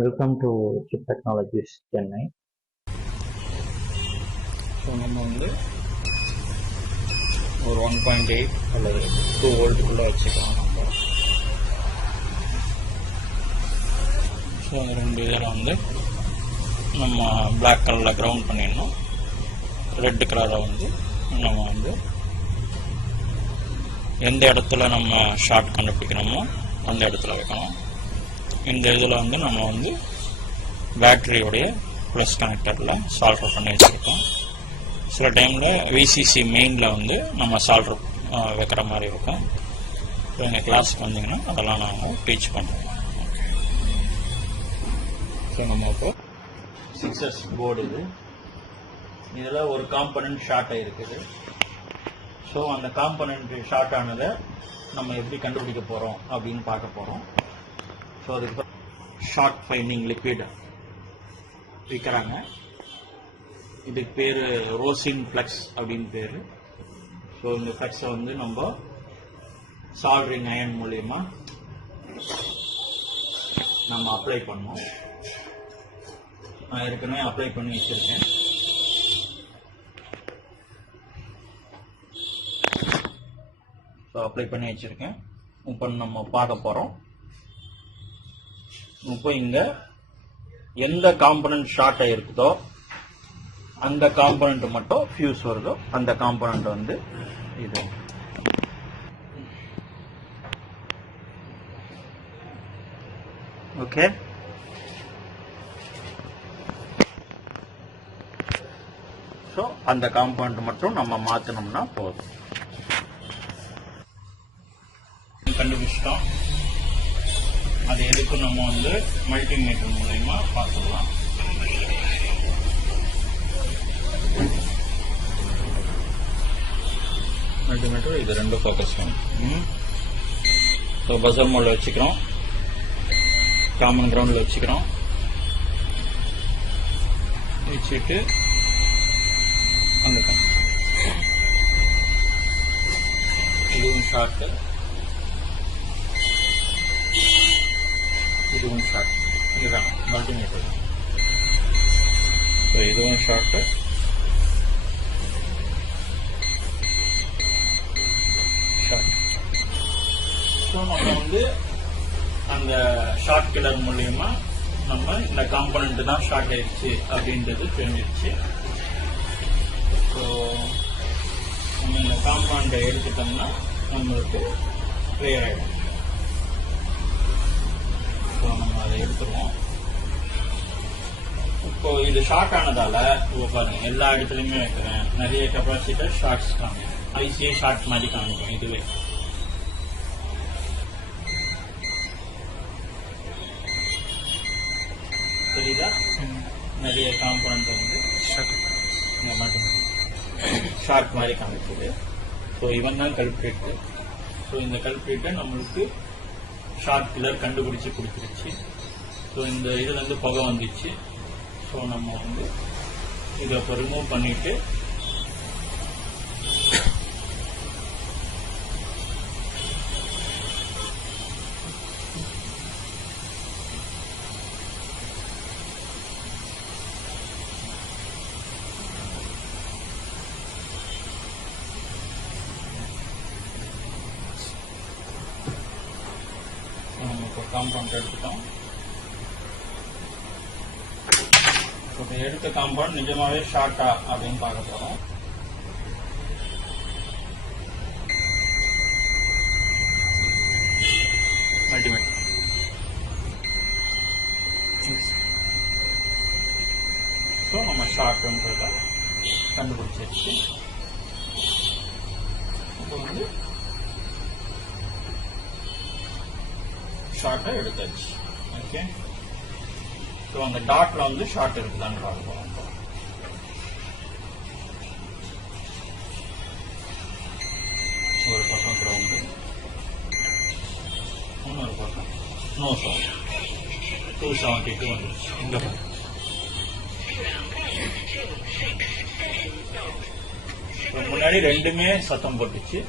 Welcome to chip technologies Chennai. So நம்ம வந்து ஒரு 1.8 அல்லது 2 வோல்ட்டுக்குள்ளே வச்சுக்கலாம் நம்ம. ஸோ அந்த ரெண்டு இதில் வந்து நம்ம பிளாக் கலரில் கிரவுண்ட் பண்ணிடணும். ரெட் கலரை வந்து நம்ம வந்து எந்த இடத்துல நம்ம ஷார்ட் கண்டுபிடிக்கணுமோ அந்த இடத்துல வைக்கணும். இந்த இதில் வந்து நம்ம வந்து பேட்டரியோடைய ப்ளஸ் கனெக்டரில் சால்டர் பண்ணி வச்சுருக்கோம். சில டைமில் விசிசி மெயினில் வந்து நம்ம சால்டர் வைக்கிற மாதிரி இருக்கும். இப்போ எங்கள் கிளாஸுக்கு வந்தீங்கன்னா அதெல்லாம் நாங்கள் டீச் பண்ணுவோம். ஸோ நம்ம இப்போ 6S போர்டு இதில் ஒரு காம்பனன்ட் ஷார்ட் ஆகிருக்குது. ஸோ அந்த காம்பனன்ட் ஷார்ட் ஆனதை நம்ம எப்படி கண்டுபிடிக்க போகிறோம் அப்படின்னு பார்க்க போகிறோம். ஸோ அதுக்கு ஷார்ட் ஃபைண்டிங் லிக்விட் விற்கிறாங்க. இதுக்கு பேர் ரோசின் ஃப்ளக்ஸ் அப்படின்னு பேர். ஸோ இந்த ஃப்ளக்ஸை வந்து நம்ம சால்டரிங் அயன் மூலயமா நம்ம அப்ளை பண்ணோம். நான் ஏற்கனவே அப்ளை பண்ணி வச்சுருக்கேன். ஸோ அப்ளை பண்ணி வச்சுருக்கேன். இப்போ நம்ம பார்க்க போகிறோம். இப்போ இங்கே எந்த காம்பனன்ட் ஷார்ட் ஆகிருக்குதோ அந்த காம்பனன்ட் மட்டும் ஃபியூஸ் வருதோ அந்த காம்பனன்ட் வந்து இது. ஓகே, ஸோ அந்த காம்பனன்ட் மட்டும் நம்ம மாற்றினோம்னா போதும். கண்டுபிடிச்சிட்டோம். அது எதுக்கு நம்ம வந்து மல்டிமீட்டர் மூலமா பார்த்துக்கலாம். மல்டிமீட்டர் இது ரெண்டு ஃபோக்கஸ் பண்ணும். ஸோ பஸர் மோடில் வச்சுக்கிறோம், காமன் கிரவுண்டில் வச்சுக்கிறோம். வச்சுட்டு அந்த இதுவும் ஷார்ட்டு, இதுவும் ஷார்ட். இதுதான் மல்டிமீட்டர். ஸோ இதுவும் ஷார்ட்டு, ஷார்ட். ஸோ நம்ம வந்து அந்த ஷார்ட் கிளர் மூலியமா நம்ம இந்த காம்பனண்ட் தான் ஷார்ட் ஆயிடுச்சு அப்படின்றது தெரிஞ்சிருச்சு. ஸோ நம்ம இந்த காம்பனண்ட்டை எடுத்துட்டோம்னா நம்மளுக்கு கிளியர் ஆகிடும். ஸோ நம்ம அதை எடுத்துருவோம். இப்போ இது ஷார்ட் ஆனதால இப்போ பாருங்க எல்லா இடத்துலையுமே வைக்கிறேன். நிறைய கெப்பாசிட்டர் ஷார்ட்ஸ் காமிக்கும். ஐசியே ஷார்ட் மாதிரி காமிக்கும். இதுவே தெரியுதா? நிறைய காம்பனண்ட் வந்து ஷார்ட் மாதிரி காமிக்குது. ஸோ இவன் தான் கல்பிரேட். ஸோ இந்த கல்பிரேட்டை நம்மளுக்கு ஷார்ட் கிளர் கண்டுபிடிச்சு கொடுத்துருச்சு. ஸோ இந்த இதுல இருந்து புகை வந்துச்சு. ஸோ நம்ம வந்து இதை இப்போ ரிமூவ் பண்ணிட்டு காம்பவுண்ட் எடுத்துட்டோம். எடுத்த காம்பவுண்ட் நிஜமாவே ஷார்ட்டா அப்படின்னு பார்க்க போறோம். மல்டிமீட்டர். ஸோ நம்ம ஷார்ட்ன்றத கண்டுபிடிச்சிருச்சு. இப்போ வந்து ஷார்ட்டை எடுத்தாச்சு. ஓகே, ஸோ அந்த டாட்ல வந்து ஷார்ட் இருக்குதான்னு பார்க்கலாம். ஒரு பக்கம் கிரவுண்டு, இன்னொரு பக்கம் நோ சவுண்ட். 272 வந்துருச்சு. இங்க முன்னாடி ரெண்டுமே சத்தம் போட்டுச்சு.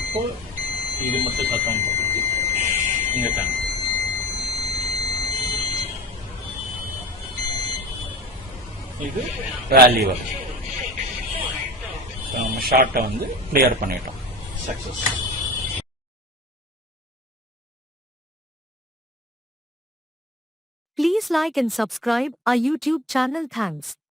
இப்போ இது மட்டும் சத்தம் போட்டுச்சு. இங்க தாங்க இது வேல்யூவர். நம்ம ஷார்ட்டை வந்து கிளியர் பண்ணிட்டோம். Success. Please like and subscribe our YouTube channel. Thanks.